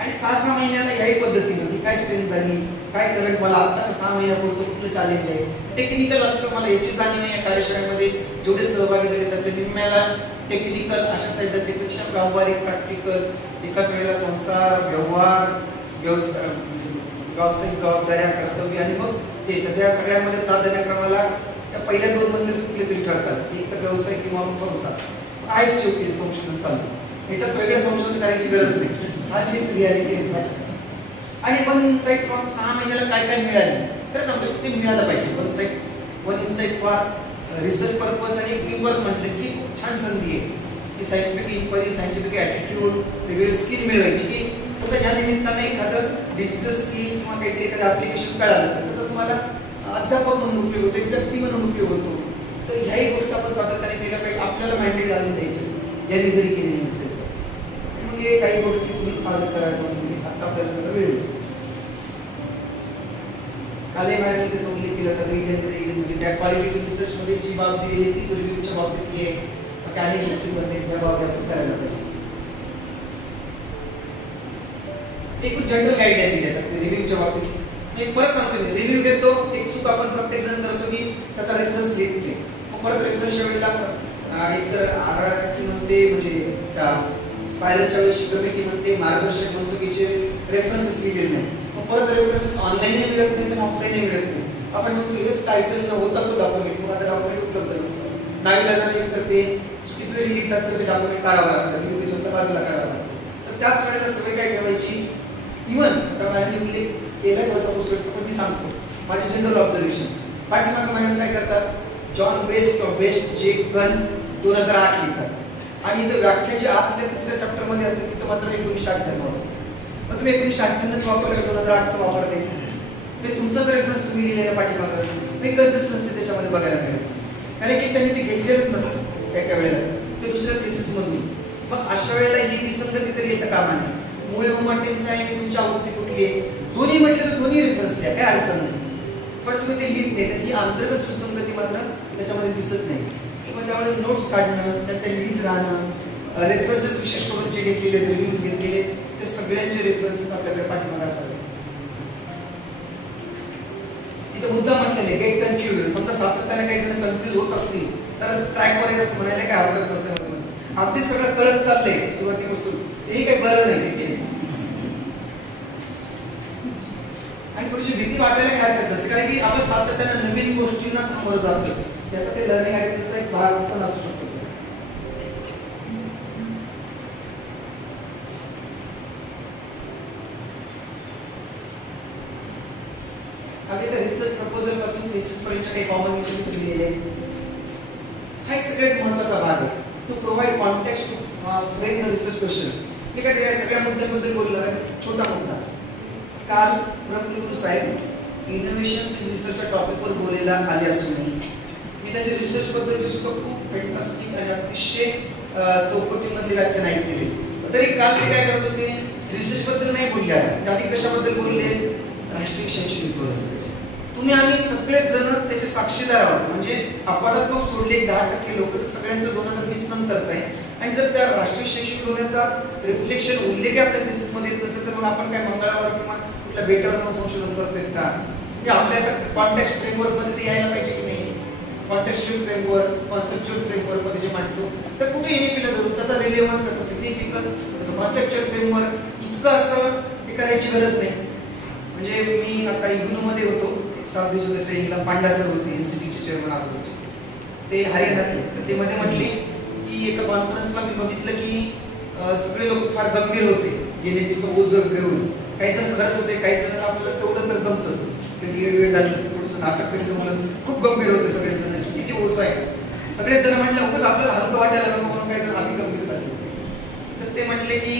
आणि 6 महिन्याला याही पद्धतीनं की काय स्ट्रेंथ झाली, काय करंट मला आत्ताच्या 6 महिन्यापूर्वी कुठलं चॅलेंज आहे, टेक्निकल असतं. मला याची जाणीव आहे. कार्यशाळेमध्ये जेवढे सहभागी झाले त्यातल्या निम्म्याला टेक्निकल अशा सैद्धांतिकपेक्षा व्यावहारिक प्रॅक्टिकल एकाच वेळेला संसार, व्यवहार, व्यावसायिक जबाबदाऱ्या, कर्तव्य आणि मग ते त्या सगळ्यामध्ये प्राधान्यक्रमाला त्या पहिल्या 2 मधले कुठले तरी ठरतात. एक तर व्यवसाय किंवा संसार आहेच शेवटी संशोधन चालू. याच्यात वेगळं संशोधन करायची गरज नाही. हाच एक रियालिटी आहे. आणि वन इन्साइट फॉर 6 महिन्याला काय काय मिळाले तर समजा ते मिळालं पाहिजे. One insight for research purpose आणि एक मी परत म्हटलं की खूप छान संधी आहे की सायंटिफिक इन्क्वायरी, सायंटिफिक ॲटिट्यूड, वेगवेगळे स्किल मिळवायची की समजा या निमित्ताने एखादं डिजिटल स्किल किंवा काहीतरी एखादं ॲप्लिकेशन कळालं तर त्याचा तुम्हाला अध्यापक म्हणून उपयोग होतो, एक व्यक्ती म्हणून उपयोग होतो. तर ह्याही गोष्टी आपण सातत्याने केल्या पाहिजे, आपल्याला मॅन्डेट घालून द्यायचे ज्यांनी जरी केलेली नसेल. मग हे काही गोष्टी तुम्ही सादर करायला आता आपल्याला वेळ काले मॅडम त्याचा उल्लेख केला तर म्हणजे त्या क्वालिटी रिसर्च मध्ये जी बाब दिलेली आहे तीच रिव्ह्यूच्या बाबतीत आहे. काही गोष्टींमध्ये त्या बाबतीत आपण करायला पाहिजे. एकूण जनरल गाईडलाईन दिल्या जातात रिव्ह्यूच्या बाबतीत. मी परत सांगतो, मी रिव्ह्यू घेतो, एक चूक आपण प्रत्येक जण करतो की त्याचा रेफरन्स लिहित नाही. मग परत रेफरन्सच्या वेळेला एक आरआरसी म्हणते म्हणजे त्या स्पायरलच्या वेळेस कमिटी म्हणते, मार्गदर्शक म्हणतो की जे रेफरन्सेस लिहिलेले नाही. मग परत रेफरन्सेस ऑनलाईनही मिळत नाही आणि ऑफलाईनही मिळत नाही. आपण म्हणतो हेच टायटल न होता तो डॉक्युमेंट, मग आता डॉक्युमेंट उपलब्ध नसतं. नाविलाजाने एक तर ते चुकीचं जरी लिहितात तर ते डॉक्युमेंट काढावं लागतं, त्याच्या बाजूला काढावं लागतं. तर त्याच वेळेला सवय काय ठेवायची, इव्हन आता मॅडमने उल्लेख केलाय वरचा पुस्तकाचा, पण मी सांगतो माझे जनरल ऑब्झर्वेशन. पाठीमागे मॅडम काय करतात, जॉन बेस्ट किंवा बेस्ट जे गन 2008 लिहितात आणि इथं व्याख्याच्या आतल्या तिसऱ्या चॅप्टर मध्ये असते तिथं मात्र 1998 असतं. मग तुम्ही 1998च वापरलं, 2008चं वापरले, म्हणजे तुमचाच रेफरन्स तुम्ही लिहिलेला पाठीमागं मी कन्सिस्टन्सी त्याच्यामध्ये बघायला मिळेल. कारण की त्यांनी ते घेतलेलंच नसतं एका वेळेला, ते दुसऱ्या थेसिस मधून. मग अशा वेळेला ही विसंगती तरी येतं कामा नये. मुळे उमाटेंचं आहे की तुमची आवृत्ती कुठली आहे, दोन्ही म्हटलं तर दोन्ही रेफरन्स लिहा, काय अडचण नाही. पण तुम्ही ते लिहित नाही, ही अंतर्गत सुसंगती मात्र त्याच्यामध्ये दिसत नाही. मग त्यामुळे नोट्स काढणं, त्यात ते लिहित राहणं, रेफरन्सेस विशेष करून जे घेतलेले रिव्ह्यूज घेतलेले ते सगळ्यांचे रेफरन्सेस आपल्याकडे पाठीमागे असावे. इथं मुद्दा म्हटलेले गेट कन्फ्युज, समजा सातत्याने काही जण कन्फ्युज होत असतील तर ट्रॅक वर असं म्हणायला काय हरकत नसतं. अगदी सगळं कळत चाललंय सुरुवातीपासून, तेही काही बरं नाही. आणि थोडीशी भीती वाटायला काय हरकत नसते, कारण की आपण सातत्याने नवीन गोष्टींना समोर जातो, त्याचा ते लर्निंग ऍक्टिव्हिटीचा एक भाग पण असू शकतो. अगदी त्या रिसर्च प्रपोजल पासून थेसिस पर्यंतच्या काही कॉमन इश्यूज लिहिलेले हा एक सगळ्यात महत्त्वाचा भाग आहे. To provide context to frame the research questions. मी काय या सगळ्या मुद्द्यांबद्दल बोलणार आहे. छोटा मुद्दा, काल प्रभुगुरु साहेब इनोव्हेशन्स इन रिसर्चच्या टॉपिकवर बोलायला आले असूनही मी त्यांच्या रिसर्च बद्दलची सुद्धा खूप फॅन्टास्टिक आणि अतिशय चौकटीमधली व्याख्यान ऐकलेली. तरी काल ते काय करत होते, रिसर्च बद्दल नाही बोलले. आधी कशाबद्दल बोलले, राष्ट्रीय शैक्षणिक धोरण. तुम्ही आम्ही सगळेच जण त्याचे साक्षीदार आहोत. म्हणजे अपवादात्मक सोडले 10% लोक, तर सगळ्यांचं 2020 नंतरच आहे. आणि जर त्या राष्ट्रीय शैक्षणिक धोरणाचा रिफ्लेक्शन उल्लेख आपल्या थेसिस मध्ये येत असेल तर मग आपण काय मंगळावर किंवा कुठल्या बेटावर जाऊन संशोधन करतोय का? म्हणजे आपल्या कॉन्टेक्स्ट फ्रेमवर्क मध्ये ते यायला पाहिजे की नाही. कॉन्टेक्स्चुअल फ्रेमवर्क, कॉन्सेप्च्युअल फ्रेमवर्क मध्ये जे मांडतो तर कुठे एनईपीला धरून त्याचा रिलेव्हन्स, त्याचा सिग्निफिकन्स, त्याचं कॉन्सेप्च्युअल फ्रेमवर्क इतकं असं हे करायची गरज नाही. म्हणजे मी आता इग्नू मध्ये होतो, एक 7 दिवसाच्या ट्रेनिंगला. पांडा सर होते, एनसीटीचे चेअरमन आहोत, ते हरियाणातले. तर ते मध्ये म्हटले की एका कॉन्फरन्सला मी बघितलं की सगळे लोक फार गंभीर होते, एनईपीचं ओझं घेऊन. काही जण खरंच होते, काही जण आपल्याला तेवढं तर जमतच, वेळ झाली थोडंसं नाटक तरी जमलं. खूप गंभीर होते सगळे जण, किती ओझं आहे. सगळेच जण म्हटलं उगाच आपल्याला हलकं वाटायला नको म्हणून काही जण अति गंभीर झाले. तर ते म्हटले की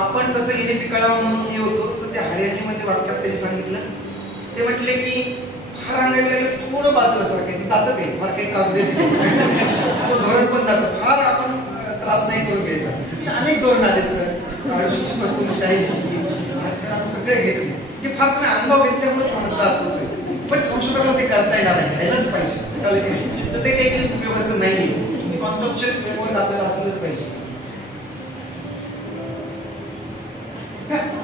आपण कसं एनईपी कळावं म्हणून हे होतो. तर त्या हरियाणामध्ये वाक्यात त्यांनी सांगितलं, ते म्हटले की फार अंगाला थोडं बाजूला सारखं ते जातं, ते फार काही त्रास देत नाही असं धोरण पण जातं. फार आपण त्रास नाही करून घ्यायचा. अनेक धोरण आले सर, 68 पासून 86 आपण सगळे घेतले. हे फार तुम्ही अंगावर घेतल्यामुळे तुम्हाला त्रास होतोय. पण संशोधकाला ते करता येणार नाही, घ्यायलाच पाहिजे. कळलं की नाही? तर ते काही उपयोगाचं नाही. कॉन्सेप्च्युअल फ्रेमवर्क आपल्याला असलंच पाहिजे.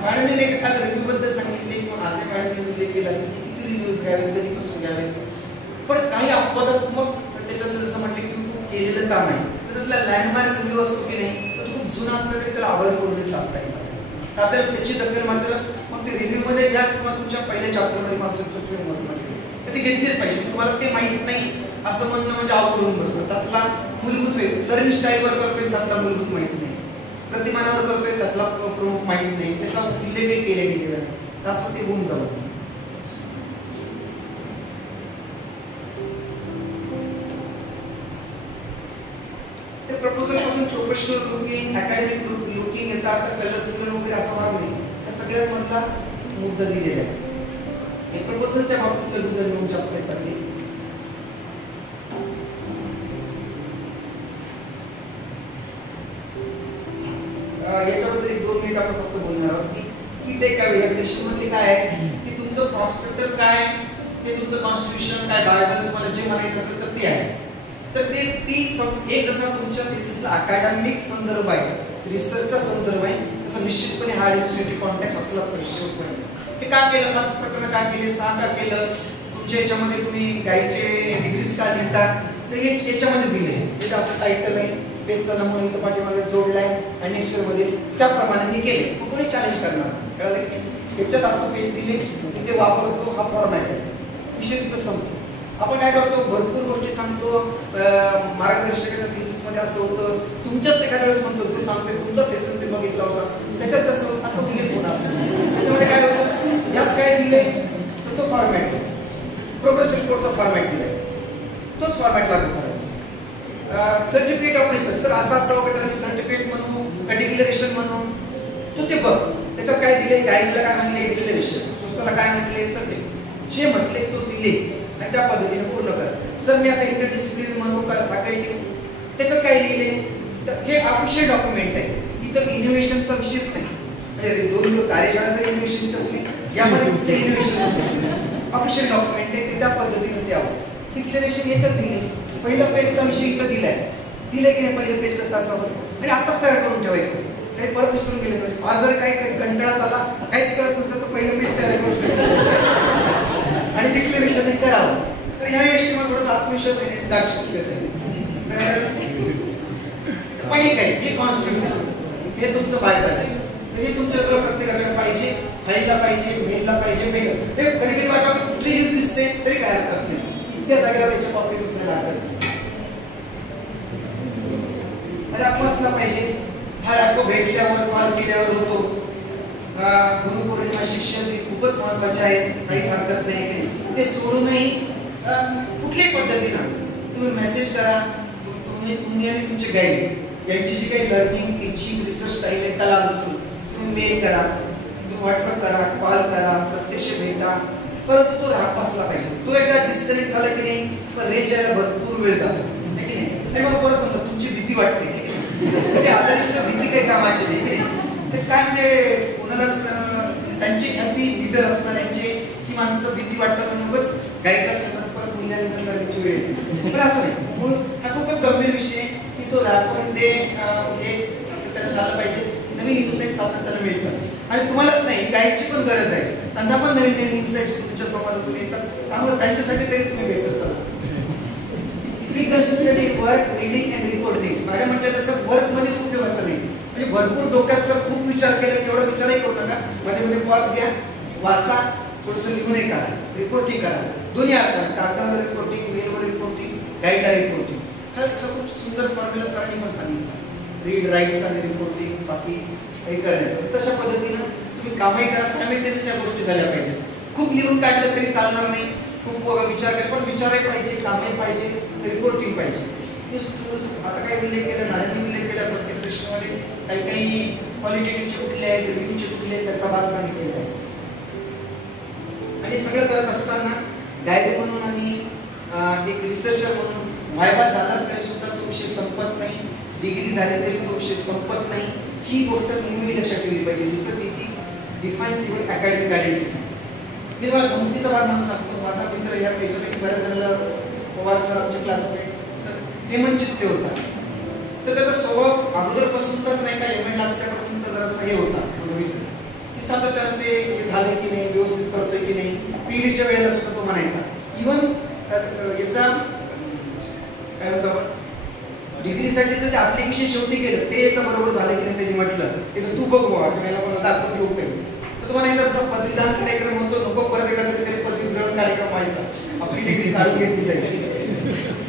मॅडमने काल रिव्ह्यू बद्दल सांगितले किंवा आज मॅडमने उल्लेख केला असेल की किती रिव्ह्यूज घ्यावेत, कधीपासून घ्यावेत. पण काही अपवादात्मक त्याच्यात जसं म्हटलं की तुम्ही खूप केलेलं काम आहे तर त्यातला लँडमार्क रिव्ह्यू असतो की नाही, तर तो खूप जुना असला तरी त्याला अवॉइड करून चालता येईल. तर आपल्याला त्याची दखल मात्र मग ते रिव्ह्यू मध्ये घ्या किंवा तुमच्या पहिल्या चॅप्टरमध्ये कॉन्सेप्ट फ्रेमवर्कमध्ये तर ते घेतलीच पाहिजे. तुम्हाला ते माहीत नाही असं म्हणणं म्हणजे अवघड होऊन बसतं. त्यातला मूलभूत लर्निंग स्टाईलवर करतोय, त्यातला मूलभूत माहित नाही. प्रतिमानावर करतोय, त्यातला प्रमुख माहित नाही, त्याचा उल्लेखही केला गेलेला नाही, असं ते होऊन जावं. ते प्रपोजल पासून प्रोफेशनल लुकिंग, अकॅडमिक लुकिंग याचा अर्थ कलर वगैरे असा भाग नाही. या सगळ्यात मधला मुद्दा दिलेला आहे. प्रपोजलच्या बाबतीतलं डिझाईन जास्त येतात. याच्याबद्दल 1-2 मिनिट आपण फक्त बोलणार आहोत की टेक अवे या सेशन मध्ये काय आहे की तुमचं प्रॉस्पेक्टस काय आहे, ते तुमचं कॉन्स्टिट्यूशन काय, बायबल तुम्हाला जे म्हणायचं असेल तर ते आहे. तर ते एक जसा तुमच्या थेसिसला अकॅडमिक संदर्भ आहे, रिसर्चचा संदर्भ आहे, तसा निश्चितपणे हा युनिव्हर्सिटी कॉन्टेक्स्ट असलाच पाहिजे शेवटपर्यंत. हे का केलं, 5 प्रकरण का केले, 6 का केलं, तुमच्या याच्यामध्ये तुम्ही गायचे डिग्रीज का लिहिता, तर हे याच्यामध्ये दिले. हे असं टायटल आहे, पेजचा नमुना इथं पाठीमागे जोडलाय आणि अक्षरमध्ये त्याप्रमाणे मी केले. कोणी चॅलेंज करणार, कळलं की याच्यात असं पेज दिले मी ते वापरतो, हा फॉर्मॅट आहे, विषय तिथं संपतो. आपण काय करतो, भरपूर गोष्टी सांगतो, मार्गदर्शकाच्या थेसिस मध्ये असं होतं, तुमच्याच एखाद्या वेळेस म्हणतो जो सांगते तुमचा थेसिस मी बघितला होता, त्याच्यात तसं असं उल्लेख होणार. त्याच्यामध्ये काय होतं, यात काय दिले तर तो फॉर्मॅट, प्रोग्रेस रिपोर्टचा फॉर्मॅट दिलाय, तोच फॉर्मॅट लागू करायचा. सर्टिफिकेट ऑफ रिसर्च, सर असं असावं का त्याला सर्टिफिकेट म्हणू का डिक्लेरेशन म्हणू, तो ते बघ. त्याच्यात काय दिले, गाईडला काय म्हणले डिक्लेरेशन, स्वतःला काय म्हटले सर्टिफिकेट, जे म्हटले तो दिले आणि त्या पद्धतीने पूर्ण कर. सर मी आता इंटरडिसिप्लिनरी म्हणू का फॅकल्टी, त्याच्यात काय लिहिले, तर हे ऑफिशियल डॉक्युमेंट आहे. इथं इनोव्हेशनचा विषयच नाही, म्हणजे 2 कार्यशाळा जर इनोव्हेशनची असली, यामध्ये कुठलं इनोव्हेशन नसेल, ऑफिशियल डॉक्युमेंट आहे ते त्या पद्धतीनेच यावं. डिक्लेरेशन याच्यात दिले, पहिला पेजचा विषय इथं दिलाय, दिले की नाही पहिलं पेज कसं असावं आणि आताच तयार करून ठेवायचं, तरी परत विसरून गेले पाहिजे. फार जर काही कधी कंटाळा झाला, काहीच कळत नसेल तर पहिलं पेज तयार करून ठेवायचं आणि डिक्लेरेशन करावं. तर ह्या गोष्टी मला थोडासा आत्मविश्वास येण्याची दार्शनिक देत आहे. पण हे काय, हे कॉन्स्टिट्यूशन, हे तुमचं बायबल आहे, हे तुमच्याकडे प्रत्येकाकडे पाहिजे, फाईलला पाहिजे, मेलला पाहिजे, हे कधी कधी वाटतं कुठलीच दिसते तरी काय हरकत नाही, इतक्या जागेवर याच्या कॉपीज असायला हरकत नाही. रॅपला पाहिजे, हा रॅपो भेटल्यावर कॉल केल्यावर होतो. गुरुपौर्णिमा शिक्षण खूपच महत्वाचे आहे, काहीच हरकत नाही की नाही. ते सोडूनही कुठल्याही पद्धतीनं तुम्ही मेसेज करा, तुम्ही आणि तुमचे गाईड यांची जी काही लर्निंग, टीचिंग, रिसर्च स्टाईल आहे त्याला अनुसरून तुम्ही मेल करा, तुम्ही व्हॉट्सअप करा, कॉल करा, प्रत्यक्ष भेटा, परंतु तो राग बसला पाहिजे. तो एकदा डिस्कनेक्ट झाला की नाही पण रेंज यायला भरपूर वेळ जातो आहे की नाही. आणि मग परत म्हणतो तुमची भीती वाटते की नाही, ते आधारित भीती काही कामाची नाही की नाही. तर काय म्हणजे कोणालाच त्यांची ख्याती लीडर असणाऱ्यांचे ती माणसं भीती वाटतात आणि उगाच गाईडला सोबत परत मूल्यांकन करण्याची वेळ येते. पण असं नाही, मूळ हा खूपच गंभीर विषय आहे की तो राखून हे सातत्यानं झालं पाहिजे. नवीन इन्साईट सातत्यानं मिळतात आणि तुम्हालाच नाही, गाईडची पण गरज आहे, त्यांना पण नवीन नवीन इन्साईट्स तुमच्या संवादातून येतात, त्यामुळे त्यांच्यासाठी तरी तुम्ही भेटत चला. Free consistently work, reading and reporting. Madam म्हटलं तसं वर्क मध्येच उपयोगाचं नाही, म्हणजे भरपूर डोक्यात जर खूप विचार केला तेवढा विचारही करू नका, मध्ये मध्ये पॉज घ्या, वाचा, थोडंसं लिहून करा, रिपोर्टिंग करा, दोन्ही अर्थानं, कागदावर रिपोर्टिंग, मेलवर रिपोर्टिंग, गाईडला रिपोर्टिंग. खूप सुंदर फॉर्म्युला सरांनी पण सांगितलं, रीड, राईट्स आणि रिपोर्टिंग, बाकी काही करायचं. तशा पद्धतीनं तुम्ही कामही करा, सायमल्टेनियस या गोष्टी झाल्या पाहिजेत. खूप लिहून काढलं तरी चालणार नाही, खूप विचार केला पण विचारही पाहिजे, कामही पाहिजे, रिपोर्टिंग पाहिजे. आता काही उल्लेख केला, मॅडमनी उल्लेख केला प्रत्येक सेशनमध्ये, काही क्वालिटेटिव्हचे कुठले आहेत, रिव्ह्यूचे कुठले आहेत, त्याचा भाग सांगितलेला आहे. आणि सगळं करत असताना गाईड म्हणून आणि एक रिसर्चर म्हणून व्हायबा झाला तरी सुद्धा तो विषय संपत नाही, डिग्री झाली तरी तो विषय संपत नाही. ही गोष्ट नेहमी लक्षात ठेवली पाहिजे. Research ethics defines your academic identity. मी मला गमतीचा भाग म्हणून सांगतो, माझा मित्र या पैकी बऱ्याच जणांना पवार सर आमचे क्लासमेट हेमंत चित्ते होता, तर त्याचा स्वभाव अगोदरपासूनचाच नाही का एम एड असल्यापासूनचा जरा हे होता माझा मित्र, की सातत्यानं ते झालंय की नाही, व्यवस्थित करतोय की नाही. पीडीच्या वेळेला सुद्धा तो म्हणायचा. इव्हन याचा काय होतं, आपण डिग्रीसाठीचं जे ऍप्लिकेशन शेवटी केलं ते तर बरोबर झालं की नाही त्यांनी म्हटलं, ते तू बघ बुवा, मला दाखवून देऊ काही. तर तो म्हणायचा जसा पदवीदान कार्यक्रम होतो, नको परत एका कधीतरी पदवीग्रहण कार्यक्रम व्हायचा, आपली डिग्री काढून घेतली जाईल.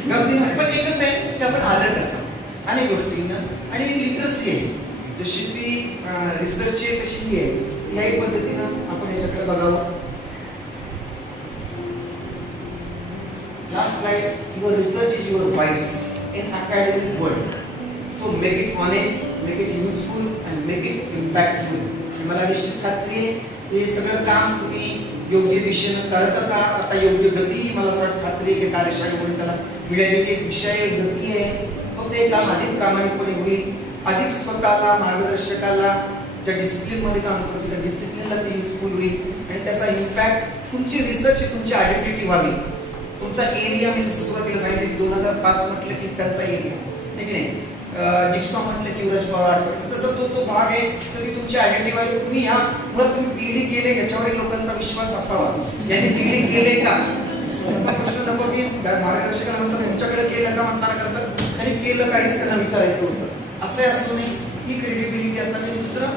पण एकच आहे की आपण अलर्ट असावं अनेक गोष्टींना, आणि लिटरसी आहे जशी ती रिसर्चची आहे तशी ही आहे, याही पद्धतीनं आपण याच्याकडे बघावं. Last slide, your research is your voice in academic world. So make it honest, make it useful and make it impactful. मला निश्चित खात्री आहे हे सगळं काम तुम्ही योग्य दिशेनं करतच आहात. आता योग्य गती मला असं खात्री आहे की कार्यशाळेमुळे त्याला मिळालेली एक विषय गती आहे. फक्त हे काम अधिक प्रामाणिकपणे होईल, अधिक स्वतःला मार्गदर्शकाला ज्या डिसिप्लिनमध्ये काम करतो त्या डिसिप्लिनला ते युजफुल होईल आणि त्याचा इम्पॅक्ट तुमची रिसर्च तुमची आयडेंटिटी व्हावी. तुमचा एरिया मी सुरुवातीला सांगितलं 2005 म्हटलं की त्यांचा एरिया नाही की नाही, जिक्सॉ म्हटलं की युवराज पवार आठवतं, तसं तो भाग आहे तर ती तुमची आयडेंटिटी व्हावी. तुम्ही ह्या मुळात तुम्ही पीडी केले याच्यावर लोकांचा विश्वास असावा. यांनी पीडी केले का प्रश्न नको की मार्गदर्शकाला म्हणतो तुमच्याकडे केलं का म्हणताना करतात आणि केलं काहीच त्यांना विचारायचं होतं असं असू नये. ही क्रेडिबिलिटी असावी. आणि दुसरं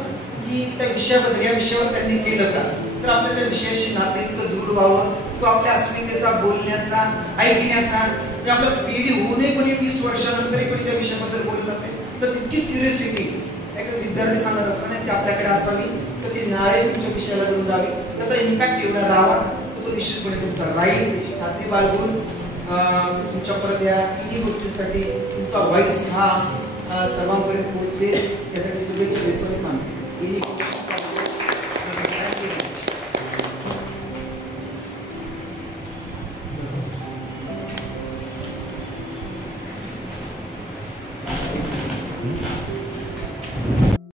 की त्या विषयाबद्दल या विषयावर त्यांनी केलं का तर आपल्या त्या विषयाशी नाते इतकं दृढ व्हावं. तो आपल्या अस्मितेचा बोलण्याचा ऐकण्याचा म्हणजे आपलं पिढी होऊ नये. कोणी 20 वर्षानंतरही कोणी त्या विषयाबद्दल बोलत असेल तर तितकीच क्युरियोसिटी एक विद्यार्थी सांगत असताना ती आपल्याकडे असावी. तर ती नाळे तुमच्या विषयाला धरून राहावी. त्याचा इम्पॅक्ट एवढा राहावा तो निश्चितपणे तुमचा राहील याची खात्री बाळगून तुमच्या परत या तिन्ही गोष्टींसाठी तुमचा व्हॉइस हा सर्वांपर्यंत पोहोचेल यासाठी शुभेच्छा देतो आणि मानतो.